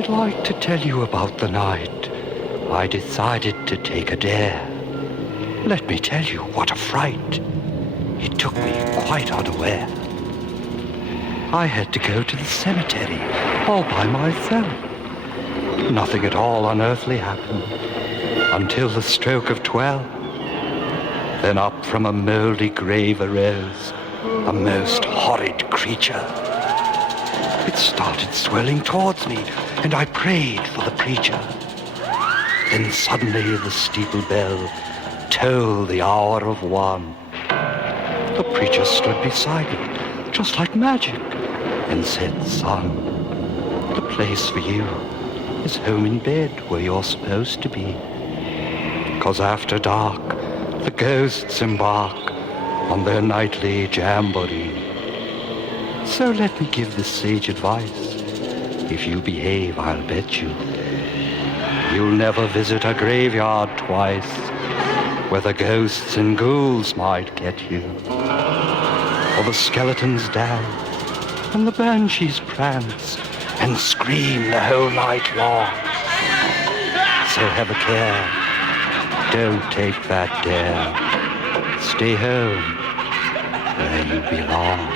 I'd like to tell you about the night I decided to take a dare. Let me tell you what a fright. It took me quite unaware. I had to go to the cemetery all by myself. Nothing at all unearthly happened until the stroke of 12. Then up from a mouldy grave arose a most horrid creature. It started swirling towards me, and I prayed for the preacher. Then suddenly the steeple bell tolled the hour of 1. The preacher stood beside me, just like magic, and said, "Son, the place for you is home in bed where you're supposed to be. 'Cause after dark, the ghosts embark on their nightly jamboree. So let me give this sage advice. If you behave, I'll bet you'll never visit a graveyard twice, where the ghosts and ghouls might get you. For the skeletons dance, and the banshees prance, and scream the whole night long. So have a care. Don't take that dare. Stay home where you belong."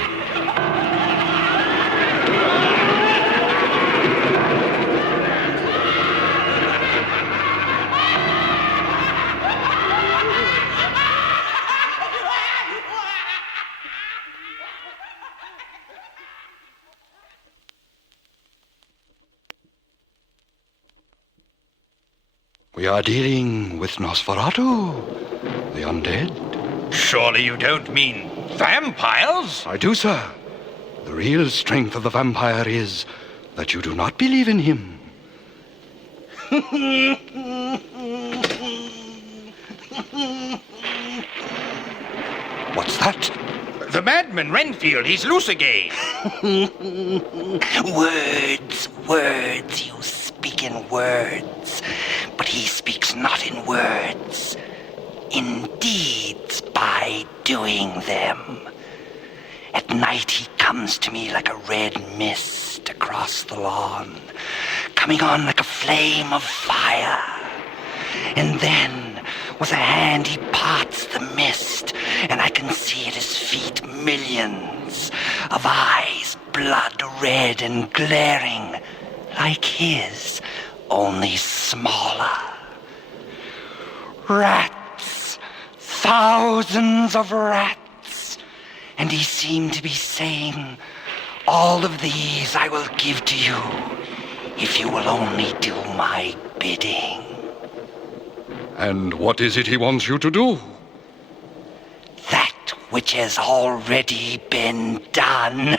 We are dealing with Nosferatu, the undead. Surely you don't mean vampires? I do, sir. The real strength of the vampire is that you do not believe in him. What's that? The madman, Renfield, he's loose again. Words, you speak in words. But he speaks not in words, in deeds by doing them. At night he comes to me like a red mist across the lawn, coming on like a flame of fire. And then, with a hand he parts the mist, and I can see at his feet millions of eyes, blood red and glaring, like his, only smaller. Rats, thousands of rats. And he seemed to be saying, "All of these I will give to you, if you will only do my bidding." And what is it he wants you to do? That which has already been done.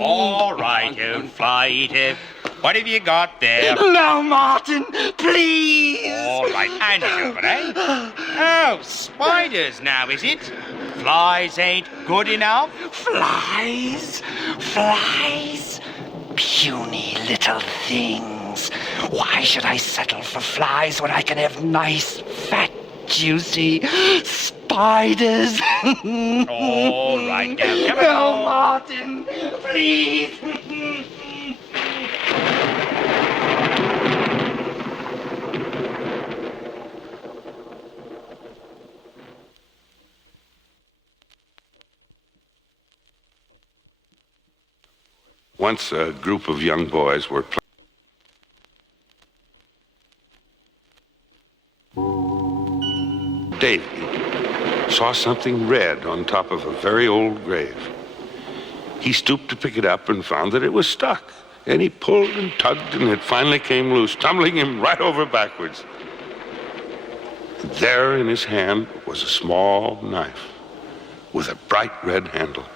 All right, don't fly, Edith. What have you got there? No, Martin, please. All right, hand it over, eh? Oh, spiders now, is it? Flies ain't good enough? Flies? Puny little things. Why should I settle for flies when I can have nice, fat, juicy spiders? All right, now, come on. No, Martin, please. Once a group of young boys were Davy saw something red on top of a very old grave. He stooped to pick it up and found that it was stuck. And he pulled and tugged, and it finally came loose, tumbling him right over backwards. There in his hand was a small knife with a bright red handle.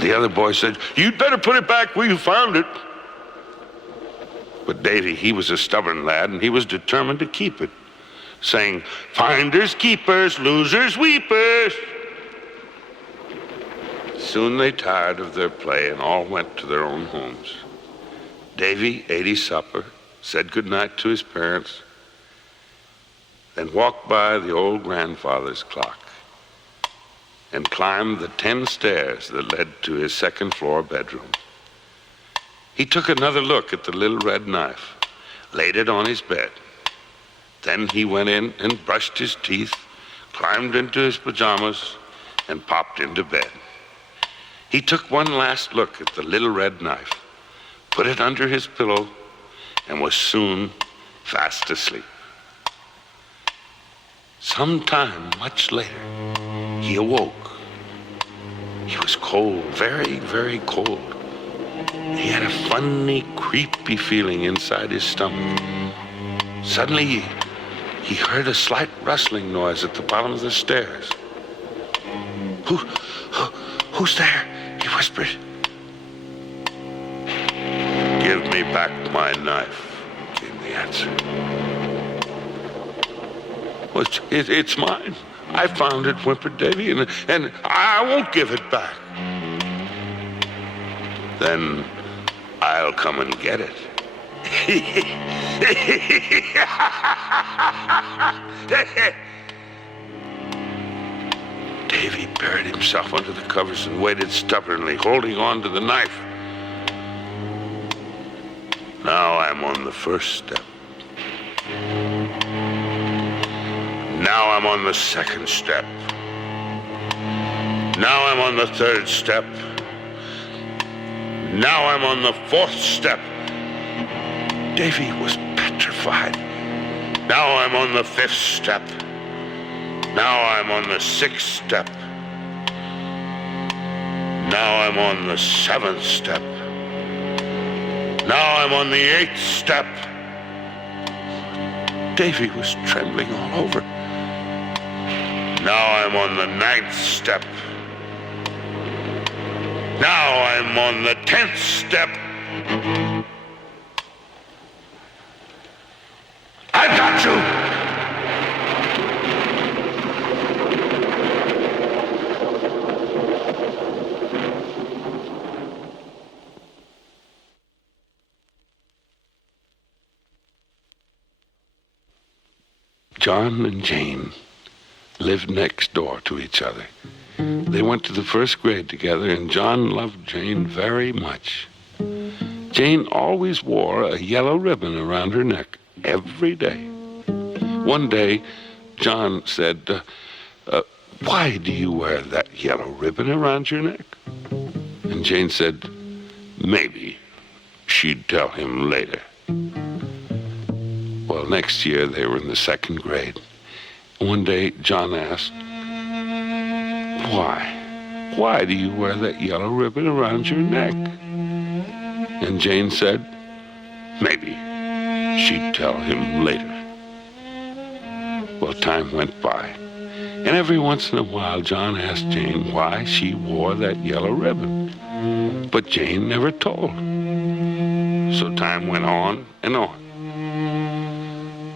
The other boy said, "You'd better put it back where you found it." But Davy, he was a stubborn lad, and he was determined to keep it, saying, "Finders keepers, losers weepers." Soon they tired of their play and all went to their own homes. Davy ate his supper, said goodnight to his parents, then walked by the old grandfather's clock and climbed the 10 stairs that led to his second-floor bedroom. He took another look at the little red knife, laid it on his bed. Then he went in and brushed his teeth, climbed into his pajamas, and popped into bed. He took one last look at the little red knife, put it under his pillow, and was soon fast asleep. Sometime much later, he awoke. He was cold, very, very cold. He had a funny, creepy feeling inside his stomach. Suddenly, he heard a slight rustling noise at the bottom of the stairs. Who's there? He whispered. Give me back my knife, came the answer. Well, it's mine. I found it, whimpered Davy, and I won't give it back. Then I'll come and get it. Davy buried himself under the covers and waited stubbornly, holding on to the knife. Now I'm on the first step. Now I'm on the second step. Now I'm on the third step. Now I'm on the fourth step. Davy was petrified. Now I'm on the fifth step. Now I'm on the sixth step. Now I'm on the seventh step. Now I'm on the eighth step. Davy was trembling all over. Now I'm on the ninth step. Now I'm on the 10th step. I've got you! John and Jane lived next door to each other. They went to the first grade together, and John loved Jane very much. Jane always wore a yellow ribbon around her neck every day. One day, John said, why do you wear that yellow ribbon around your neck? And Jane said, maybe she'd tell him later. Well, next year they were in the second grade. One day, John asked, Why do you wear that yellow ribbon around your neck? And Jane said, maybe she'd tell him later. Well, time went by, and every once in a while, John asked Jane why she wore that yellow ribbon. But Jane never told. So time went on and on.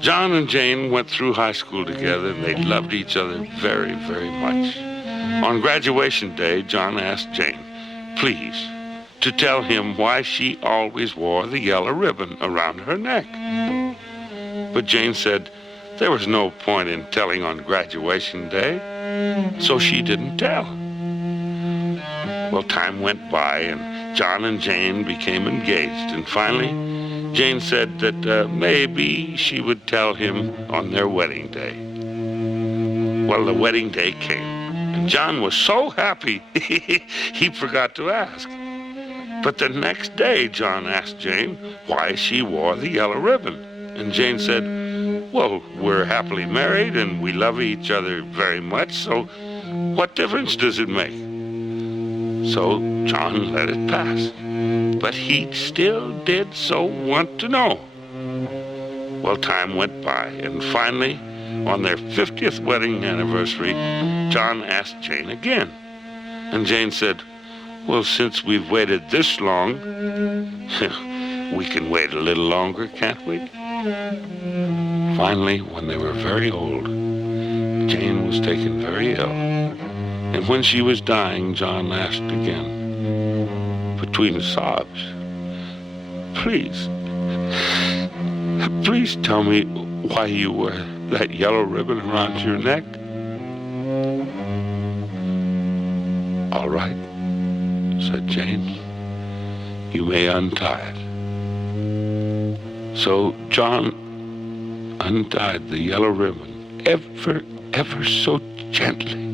John and Jane went through high school together, and they loved each other very, very much. On graduation day, John asked Jane, please, to tell him why she always wore the yellow ribbon around her neck. But Jane said there was no point in telling on graduation day, so she didn't tell. Well, time went by, and John and Jane became engaged, and finally, Jane said that maybe she would tell him on their wedding day. Well, the wedding day came, and John was so happy he forgot to ask. But the next day, John asked Jane why she wore the yellow ribbon. And Jane said, well, we're happily married and we love each other very much, so what difference does it make? So John let it pass. But he still did so want to know. Well, time went by, and finally, on their 50th wedding anniversary, John asked Jane again. And Jane said, well, since we've waited this long, we can wait a little longer, can't we? Finally, when they were very old, Jane was taken very ill. And when she was dying, John asked again, between sobs, please tell me why you wear that yellow ribbon around your neck. All right, said Jane. you may untie it. So John untied the yellow ribbon ever so gently.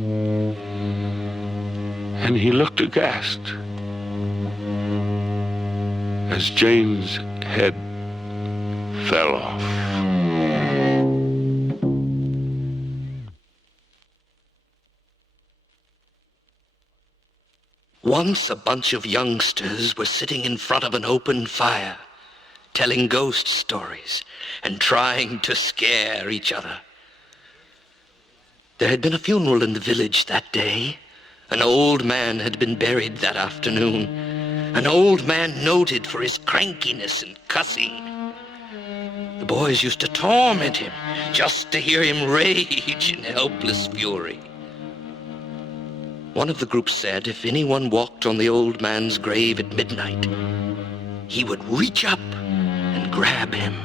And he looked aghast as Jane's head fell off. Once a bunch of youngsters were sitting in front of an open fire, telling ghost stories and trying to scare each other. There had been a funeral in the village that day. An old man had been buried that afternoon. An old man noted for his crankiness and cussing. The boys used to torment him just to hear him rage in helpless fury. One of the group said if anyone walked on the old man's grave at midnight, he would reach up and grab him.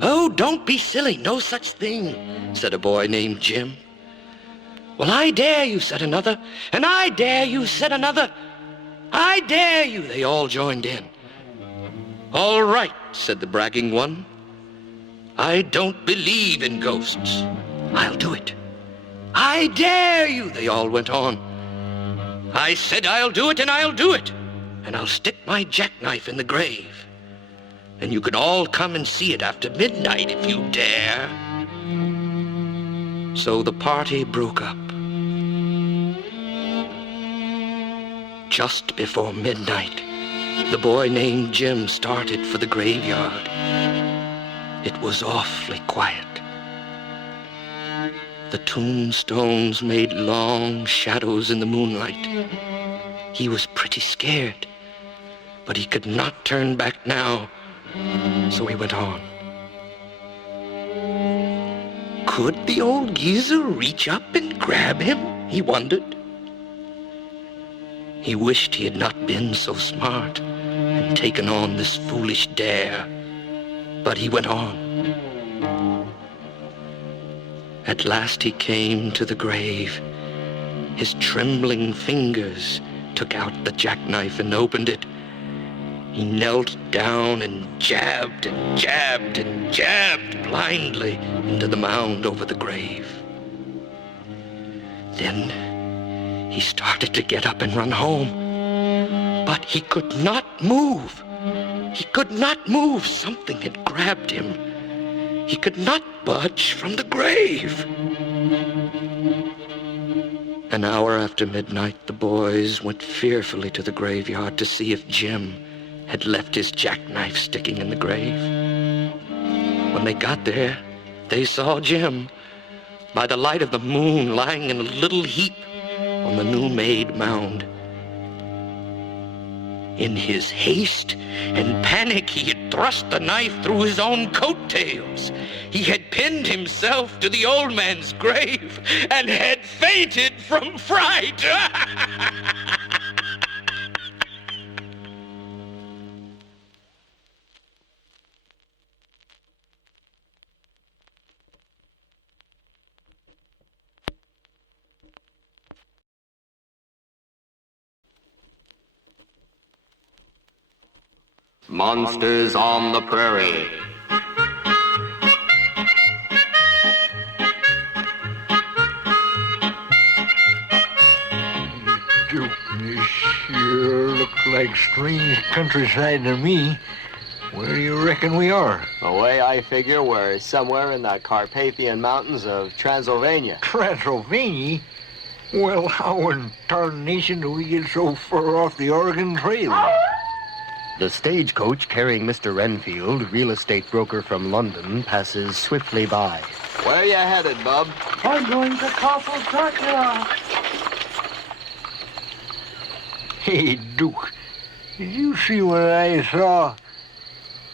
"Oh, don't be silly, no such thing," said a boy named Jim. "Well, I dare you," said another. "And I dare you," said another. "I dare you," they all joined in. "All right," said the bragging one. "I don't believe in ghosts. I'll do it." "I dare you," they all went on. "I said I'll do it, and I'll do it. And I'll stick my jackknife in the grave. And you can all come and see it after midnight if you dare." So the party broke up. Just before midnight, the boy named Jim started for the graveyard. It was awfully quiet. The tombstones made long shadows in the moonlight. He was pretty scared, but he could not turn back now, so he went on. Could the old geezer reach up and grab him? He wondered. He wished he had not been so smart and taken on this foolish dare, but he went on. At last he came to the grave. His trembling fingers took out the jackknife and opened it. He knelt down and jabbed and jabbed and jabbed blindly into the mound over the grave. Then he started to get up and run home, but he could not move. He could not move. Something had grabbed him. He could not budge from the grave. An hour after midnight, the boys went fearfully to the graveyard to see if Jim had left his jackknife sticking in the grave. When they got there, they saw Jim, by the light of the moon, lying in a little heap on the new-made mound. In his haste and panic, he had thrust the knife through his own coattails. He had pinned himself to the old man's grave and had fainted from fright. Monsters on the Prairie. Duke, this sure looks like strange countryside to me. Where do you reckon we are? The way I figure, we're somewhere in the Carpathian Mountains of Transylvania. Transylvania? Well, how in tarnation do we get so far off the Oregon Trail? The stagecoach carrying Mr. Renfield, real estate broker from London, passes swiftly by. Where are you headed, Bub? I'm going to Castle Dracula. Hey, Duke, did you see what I saw?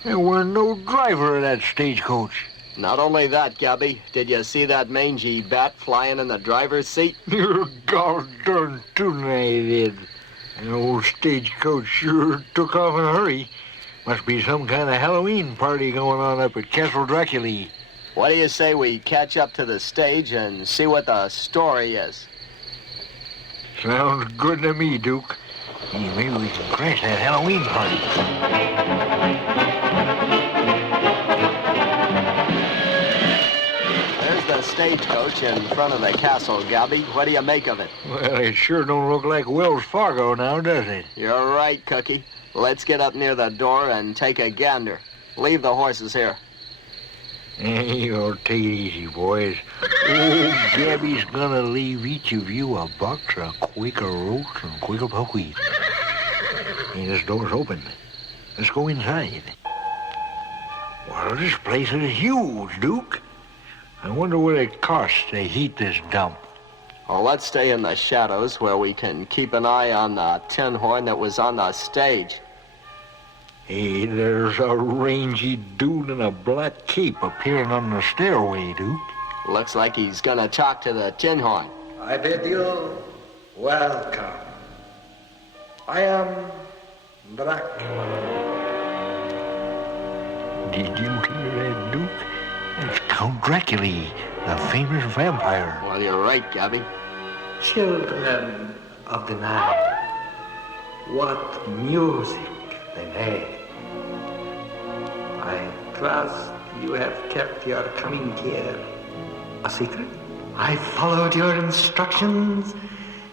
There were no driver of that stagecoach. Not only that, Gabby, did you see that mangy bat flying in the driver's seat? You're gol darn tootin' I did. An old stagecoach sure took off in a hurry. Must be some kind of Halloween party going on up at Castle Dracula. What do you say we catch up to the stage and see what the story is? Sounds good to me, Duke. Hey, maybe we can crash that Halloween party. There's the stagecoach in front of the castle, Gabby. What do you make of it? Well, it sure don't look like Wells Fargo now, does it? You're right, Cookie. Let's get up near the door and take a gander. Leave the horses here. Hey, you'll take it easy, boys. Old Gabby's gonna leave each of you a box of Quaker Oats and Quaker buckwheat. Hey, this door's open. Let's go inside. Well, this place is huge, Duke. I wonder what it costs to heat this dump. Well, let's stay in the shadows where we can keep an eye on the tin horn that was on the stage. Hey, there's a rangy dude in a black cape appearing on the stairway, Duke. Looks like he's gonna talk to the tin horn. I bid you welcome. I am Dracula. Did you hear that, Duke? It's Count Dracula, the famous vampire. Well, you're right, Gabby. Children of the night, what music they make. I trust you have kept your coming here a secret. I followed your instructions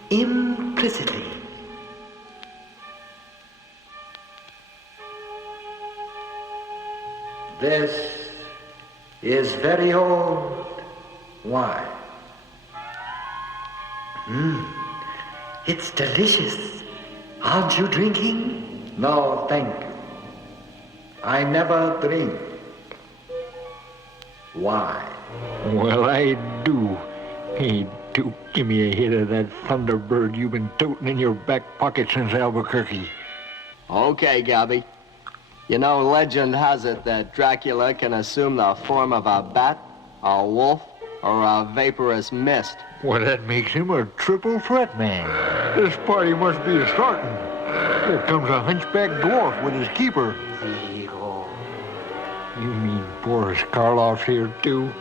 implicitly. This is very old wine. It's delicious. Aren't you drinking? No, thank you. I never drink wine. Well, I do. Hey, Duke, give me a hit of that Thunderbird you've been toting in your back pocket since Albuquerque. Okay, Gabby. You know, legend has it that Dracula can assume the form of a bat, a wolf, or a vaporous mist. Well, that makes him a triple threat man. This party must be a starting. Here comes a hunchback dwarf with his keeper. You mean Boris Karloff's here, too?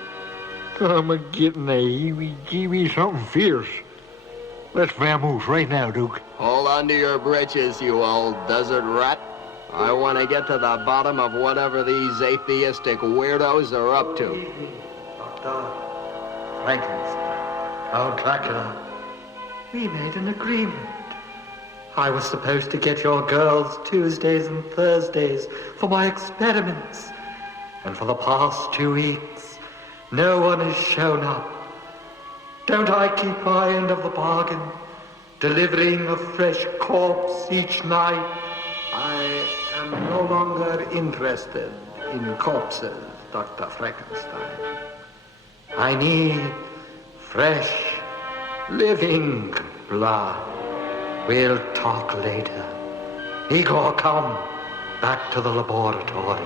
I'm a-getting a heebie-jeebie something fierce. Let's vamoose right now, Duke. Hold on to your britches, you old desert rat. I want to get to the bottom of whatever these atheistic weirdos are up to. Dr. Frankenstein, Count Dracula, we made an agreement. I was supposed to get your girls Tuesdays and Thursdays for my experiments. And for the past 2 weeks, no one has shown up. Don't I keep my end of the bargain, delivering a fresh corpse each night? I am no longer interested in corpses, Dr. Frankenstein. I need fresh, living blood. We'll talk later. Igor, come back to the laboratory.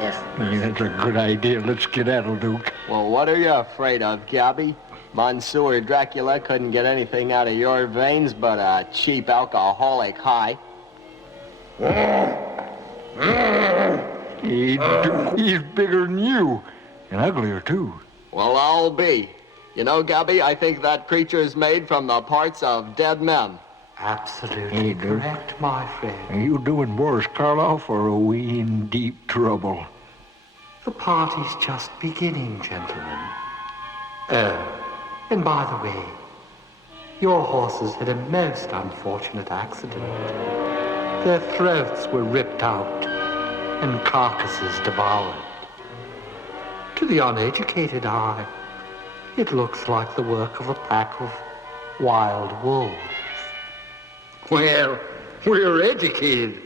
Yes. Hey, that's a good idea. Let's skedaddle, Duke. Well, what are you afraid of, Gabby? Monsieur Dracula couldn't get anything out of your veins but a cheap alcoholic high. Hey, Duke, he's bigger than you. And uglier, too. Well, I'll be. You know, Gabby, I think that creature's made from the parts of dead men. Absolutely correct, my friend. Are you doing Boris Karloff, or are we in deep trouble? The party's just beginning, gentlemen. Oh, and by the way, your horses had a most unfortunate accident. Their throats were ripped out and carcasses devoured. To the uneducated eye, it looks like the work of a pack of wild wolves. Well, we're educated.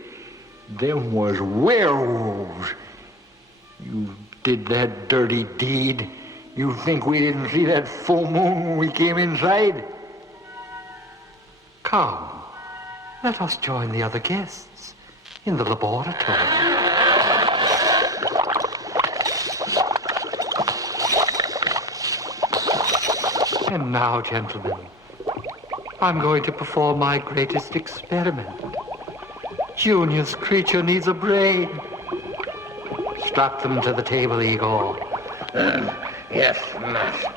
Them was werewolves. You did that dirty deed. You think we didn't see that full moon when we came inside? Come, let us join the other guests in the laboratory. And now, gentlemen, I'm going to perform my greatest experiment. Junior's creature needs a brain. Strap them to the table, Igor. Yes, master.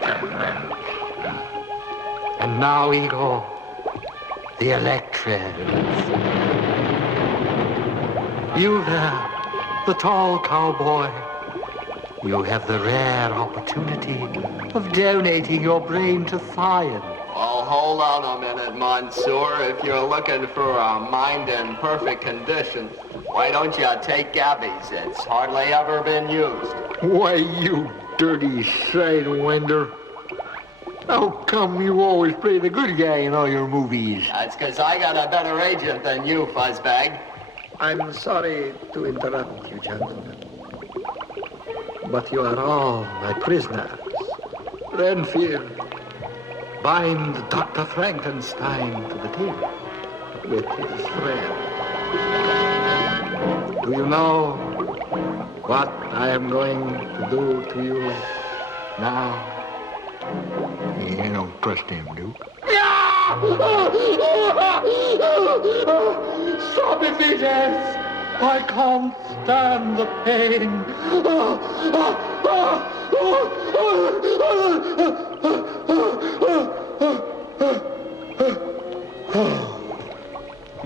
And now, Igor, the electric. You there, the tall cowboy. You have the rare opportunity of donating your brain to science. Well, hold on a minute, Monsieur. If you're looking for a mind in perfect condition, why don't you take Gabby's? It's hardly ever been used. Why, you dirty sidewinder. How come you always play the good guy in all your movies? That's because I got a better agent than you, fuzzbag. I'm sorry to interrupt you, gentlemen. But you are all my prisoners. Renfield, bind Dr. Frankenstein to the table with his friend. Do you know what I am going to do to you now? Yeah, I don't trust him, Duke. Stop it, Venus! I can't stand the pain.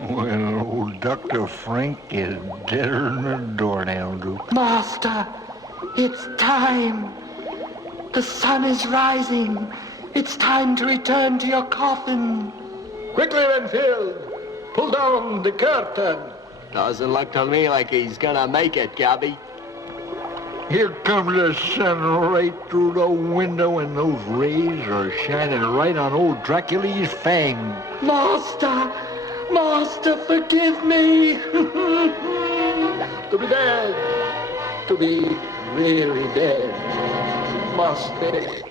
Well, old Dr. Frank is deader than a doornail, Duke. Master, it's time. The sun is rising. It's time to return to your coffin. Quickly, Renfield! Pull down the curtain. Doesn't look to me like he's gonna make it, Gabby. Here comes the sun right through the window, and those rays are shining right on old Dracula's fang. Master! Master, forgive me! To be dead. To be really dead. Must be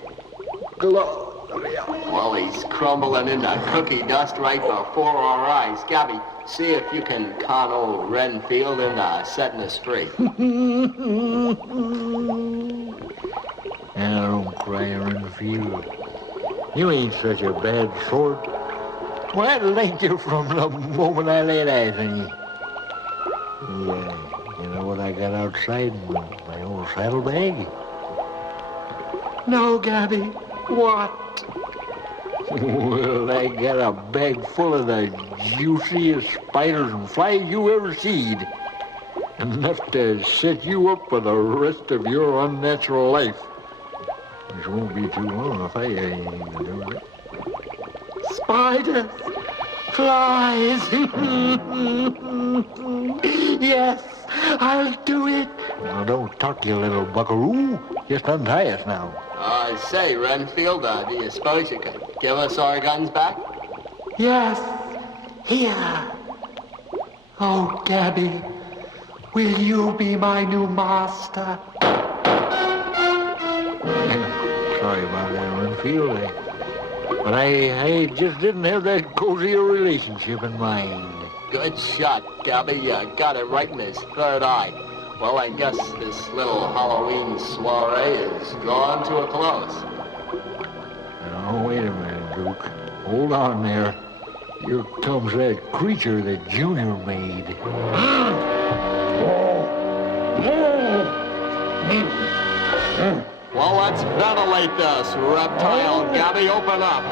glorious. Well, he's crumbling into cookie dust right before our eyes. Gabby, see if you can con old Renfield into setting us free. Now, don't cry, Renfield. You ain't such a bad sort. Well, I liked you from the moment I laid eyes on you. Yeah, you know what I got outside my old saddlebag? No, Gabby. What? Well, I got a bag full of the juiciest spiders and flies you ever seed. Enough to set you up for the rest of your unnatural life. Which won't be too long if I ain't anything to do with it. Spiders. Flies. Yes, I'll do it. Now, don't talk, you little buckaroo. Just untie us now. Say, Renfield, do you suppose you could give us our guns back? Yes, here. Oh, Gabby, will you be my new master? Sorry about that, Renfield. But I just didn't have that cozy a relationship in mind. Good shot, Gabby. You got it right in his third eye. Well, I guess this little Halloween soiree is drawing to a close. Now, wait a minute, Duke. Hold on there. Here comes that creature that Junior made. Well, let's ventilate this, reptile. Gabby, open up.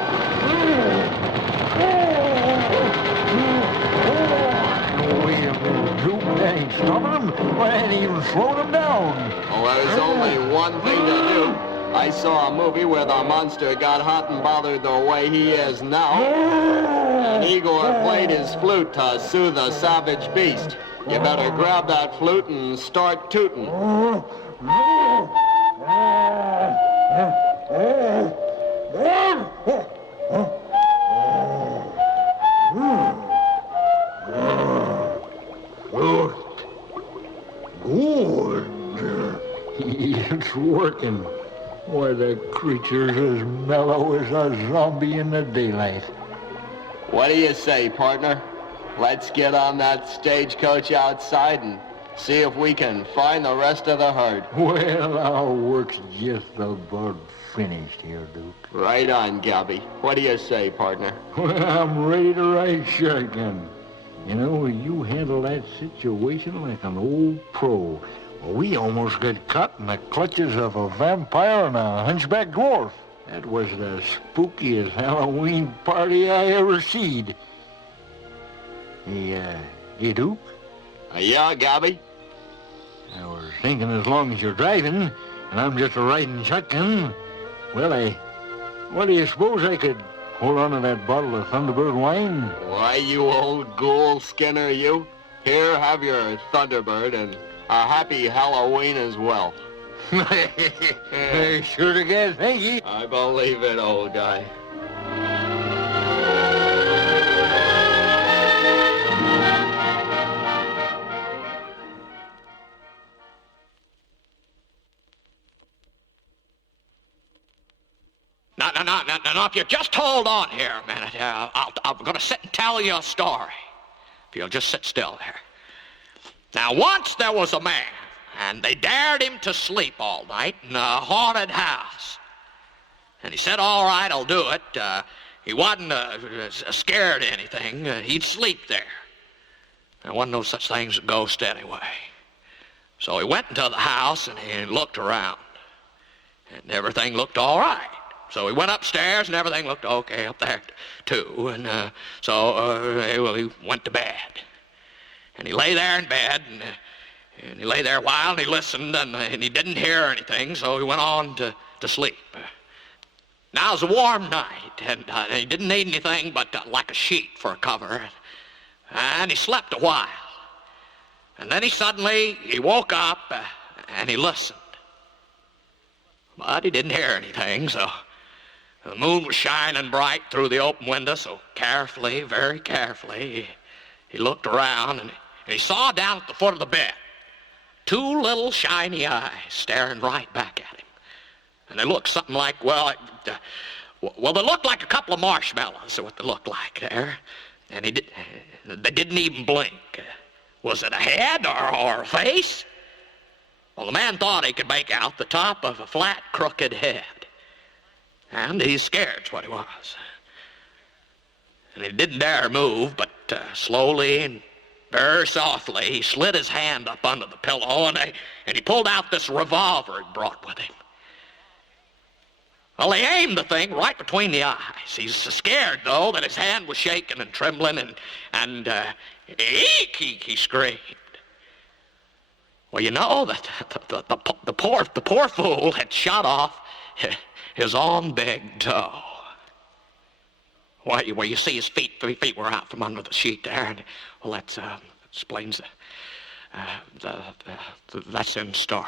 Wait a minute, Duke. That ain't stopping him. Well, that ain't even slowing him down. Well, there's only one thing to do. I saw a movie where the monster got hot and bothered the way he is now. And Igor played his flute to soothe the savage beast. You better grab that flute and start tooting. Good. It's working. Why, that creature's as mellow as a zombie in the daylight. What do you say, partner? Let's get on that stagecoach outside and see if we can find the rest of the herd. Well, our work's just about finished here, Duke. Right on, Gabby. What do you say, partner? Well, I'm ready to ride shotgun. You know, you handle that situation like an old pro. Well, we almost got caught in the clutches of a vampire and a hunchback dwarf. That was the spookiest Halloween party I ever seed. You do? Yeah, Gabby? I was thinking as long as you're driving, and I'm just a riding shotgun, well, do you suppose I could hold on to that bottle of Thunderbird wine? Why, you old ghoul skinner, you. Here, have your Thunderbird, and a happy Halloween as well. Sure to get, thank you. I believe it, old guy. Now, if you just hold on here a minute, I'm going to sit and tell you a story. If you'll just sit still there. Now, once there was a man, and they dared him to sleep all night in a haunted house. And he said, all right, I'll do it. He wasn't scared of anything. He'd sleep there. There wasn't no such thing as a ghost anyway. So he went into the house and he looked around. And everything looked all right. So he went upstairs and everything looked okay up there too. And he went to bed. And he lay there in bed and he lay there a while and he listened and he didn't hear anything, so he went on to sleep. Now it was a warm night and he didn't need anything but like a sheet for a cover. And he slept a while. And then he woke up and he listened. But he didn't hear anything, so the moon was shining bright through the open window, so carefully, very carefully, he looked around and he saw down at the foot of the bed two little shiny eyes staring right back at him. And they looked something like, they looked like a couple of marshmallows, is what they looked like there. And they didn't even blink. Was it a head or a face? Well, the man thought he could make out the top of a flat, crooked head. And he's scared, is what he was. And he didn't dare move, but slowly and very softly, he slid his hand up under the pillow and he pulled out this revolver he'd brought with him. Well, he aimed the thing right between the eyes. He's so scared, though, that his hand was shaking and trembling, and eek, he screamed. Well, you know that the poor fool had shot off his own big toe. Where you see his feet were out from under the sheet there, and well, that explains that's in the story.